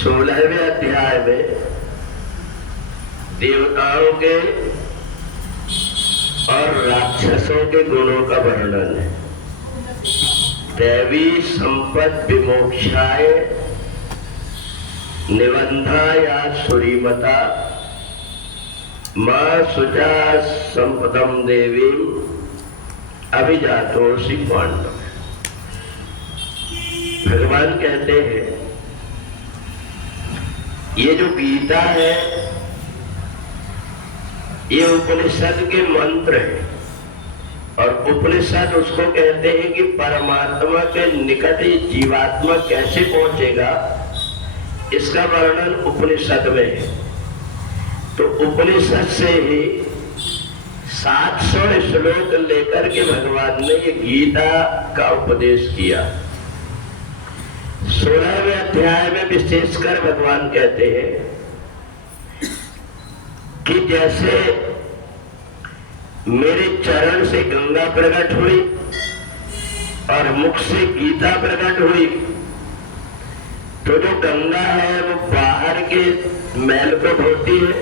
16वें अध्याय में देवताओं के और राक्षसों के गुणों का वर्णन है। दैवी संपद विमोक्षाय निबंधाया सुरीमता मां सुजा संपदम देवी अभिजातोषि पांडव। भगवान कहते हैं ये जो गीता है ये उपनिषद के मंत्र है, और उपनिषद उसको कहते हैं कि परमात्मा के निकट जीवात्मा कैसे पहुंचेगा, इसका वर्णन उपनिषद में है। तो उपनिषद से ही 700 श्लोक लेकर के भगवान ने ये गीता का उपदेश किया। 16वें अध्याय में विशेषकर भगवान कहते हैं कि जैसे मेरे चरण से गंगा प्रकट हुई और मुख से गीता प्रकट हुई, तो जो गंगा है वो बाहर के मैल को धोती है,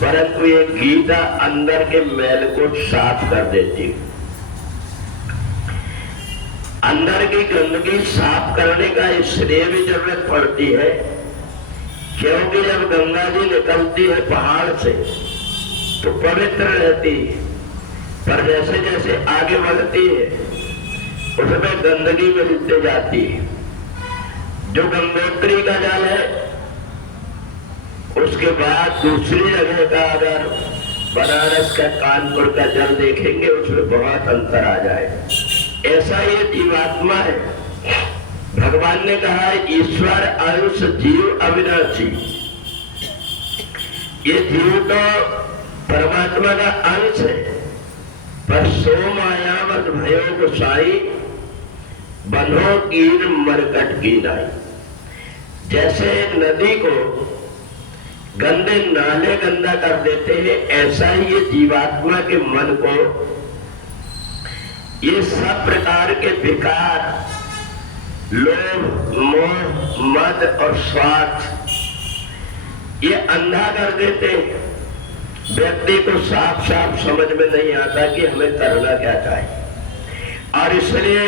परंतु ये गीता अंदर के मैल को साफ कर देती है। अंदर की गंदगी साफ करने का इसलिए भी जरूरत पड़ती है क्योंकि जब गंगा जी निकलती है पहाड़ से तो पवित्र रहती है, पर जैसे जैसे आगे बढ़ती है उसमें गंदगी मिलती जाती है। जो गंगोत्री का जल है उसके बाद दूसरी जगह का अगर बनारस का कानपुर का जल देखेंगे उसमें बहुत अंतर आ जाए। ऐसा ये जीवात्मा है। भगवान ने कहा है ईश्वर आयुष जीव अविनाशी। ये जीव तो परमात्मा का अंश है, पर सो मायावत भयो गोसाई बनो कीर मरकट की नाई। जैसे नदी को गंदे नाले गंदा कर देते हैं, ऐसा ही ये जीवात्मा के मन को ये सब प्रकार के विकार, लोभ, मोह, मद और स्वार्थ ये अंधा कर देते हैं। व्यक्ति को साफ साफ समझ में नहीं आता कि हमें करना क्या चाहिए, और इसलिए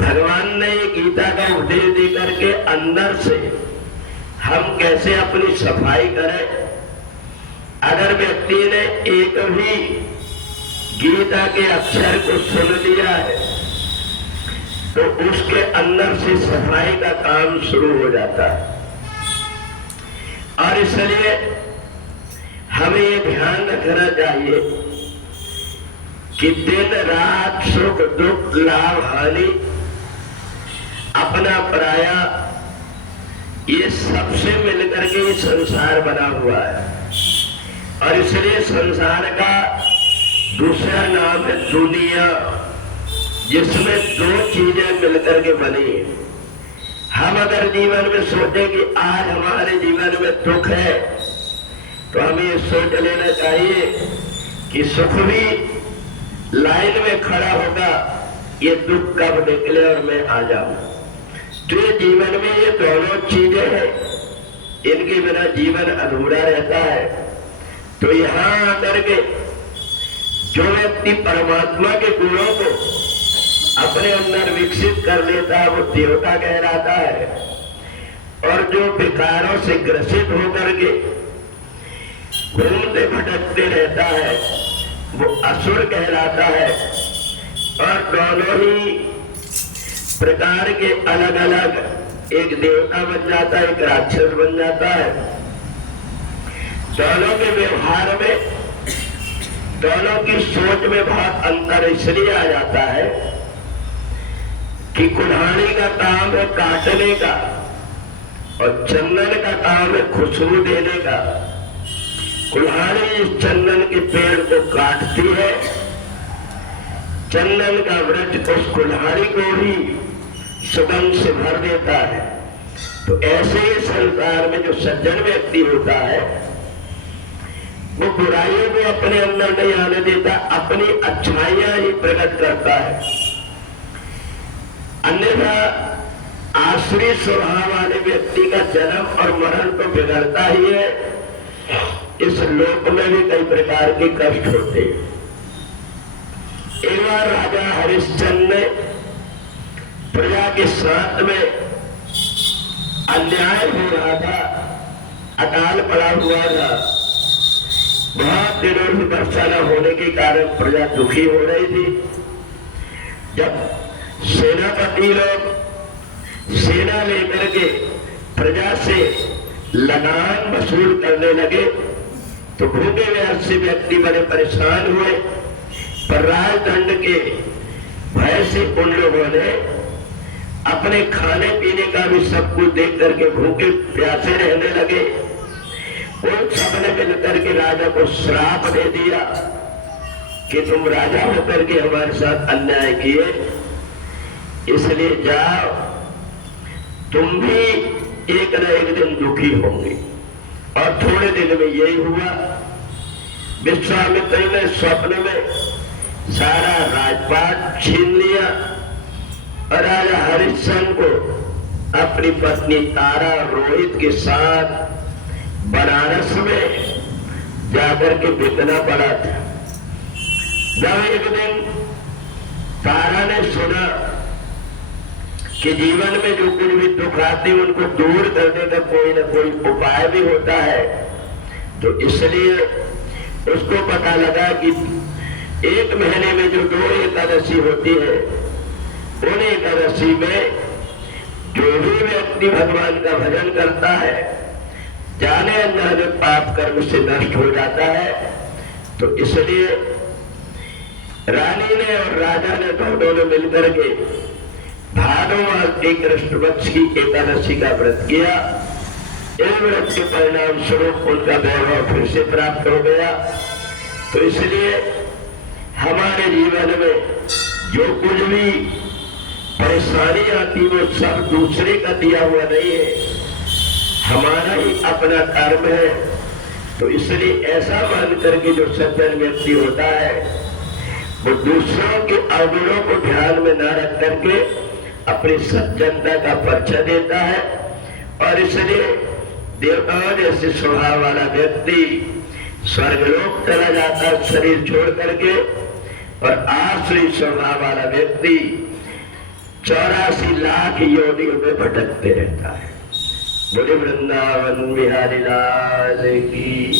भगवान ने ये गीता का उपदेश दे करके अंदर से हम कैसे अपनी सफाई करें। अगर व्यक्ति ने एक भी गीता के अक्षर को सुन लिया है तो उसके अंदर से सफाई का काम शुरू हो जाता है। और इसलिए हमें ये ध्यान रखना चाहिए कि दिन रात सुख दुख लाभ हानि अपना पराया ये सबसे मिलकर के ये संसार बना हुआ है। और इसलिए संसार का दूसरा नाम है दुनिया, जिसमें दो चीजें मिलकर के बनी है। हम अगर जीवन में सोचें कि आज हमारे जीवन में दुख है तो हमें ये सोच लेना चाहिए कि सुख भी लाइन में खड़ा होगा, ये दुख कब निकले और मैं आ जाऊं। तो ये जीवन में ये दोनों चीजें हैं, इनके बिना जीवन अधूरा रहता है। तो यहाँ आकर के जो व्यक्ति परमात्मा के गुणों को अपने अंदर विकसित कर लेता है वो देवता कहलाता है, और जो विकारों से ग्रसित होकर के घूमते भटकते रहता है वो असुर कहलाता है। और दोनों ही प्रकार के अलग अलग, एक देवता बन जाता है, एक राक्षस बन जाता है। दोनों के व्यवहार में, दोनों की सोच में बहुत अंतर इसलिए आ जाता है कि कुल्हाड़ी का काम है काटने का और चंदन का काम है खुशबू देने का। कुल्हाड़ी इस चंदन के पेड़ को काटती है, चंदन का वृक्ष उस कुल्हाड़ी को भी सुगंध से भर देता है। तो ऐसे ही संसार में जो सज्जन व्यक्ति होता है वो बुराइयों को अपने अंदर नहीं आने देता, अपनी अच्छाइयां ही प्रकट करता है। अन्यथा आश्रित स्वभाव वाले व्यक्ति का जन्म और मरण तो बिगड़ता ही है, इस लोक में भी कई प्रकार के कष्ट होते हैं। एक बार राजा हरिश्चंद्र ने प्रजा के साथ में अन्याय हो रहा था, अकाल पड़ा हुआ था, बहुत दिनों से वर्षा न होने के कारण प्रजा दुखी हो रही थी। जब सेनापति लोग सेना लेकर के प्रजा से लगान वसूल करने लगे तो भूखे प्यासे व्यक्ति बड़े परेशान हुए, पर राजदंड के भय से उन लोगों ने अपने खाने पीने का भी सब कुछ देख करके भूखे प्यासे रहने लगे। उन सब ने मिलकर के राजा को श्राप दे दिया कि तुम राजा होकर के हमारे साथ अन्याय किए, इसलिए जाओ, तुम भी एक न एक दिन दुखी होंगे। और थोड़े दिन में यही हुआ। विश्वामित्र ने स्वप्न में सारा राजपाट छीन लिया और राजा हरिश्चंद्र को अपनी पत्नी तारा रोहित के साथ बनारस में जाकर के बितना पड़ा था। जब एक दिन तारा ने सुना कि जीवन में जो कुछ भी दुख आते उनको दूर करने का कोई ना कोई उपाय भी होता है, तो इसलिए उसको पता लगा कि एक महीने में जो 2 एकादशी होती है, उन एकादशी में जो भी व्यक्ति भगवान का भजन करता है, जाने अनजाने पाप कर्म से नष्ट हो जाता है। तो इसलिए रानी ने और राजा ने दोनों ने मिलकर के भानुवास के कृष्ण पक्ष की एकादशी का व्रत किया। इस व्रत के परिणाम स्वरूप उनका वैभव फिर से प्राप्त हो गया। तो इसलिए हमारे जीवन में जो कुछ भी परेशानी आती वो सब दूसरे का दिया हुआ नहीं है, हमारा ही अपना कर्म है। तो इसलिए ऐसा मान करके जो सज्जन व्यक्ति होता है वो दूसरों के अवगुणों को ध्यान में न रख करके अपनी सज्जनता का परिचय देता है। और इसलिए देवताओं जैसे स्वभाव वाला व्यक्ति स्वर्गलोक चला जाता है शरीर छोड़ करके, और आश्रित स्वभाव वाला व्यक्ति 84 लाख योनियों में भटकते रहता है। बोले वृंदावन बिहारी लाल की।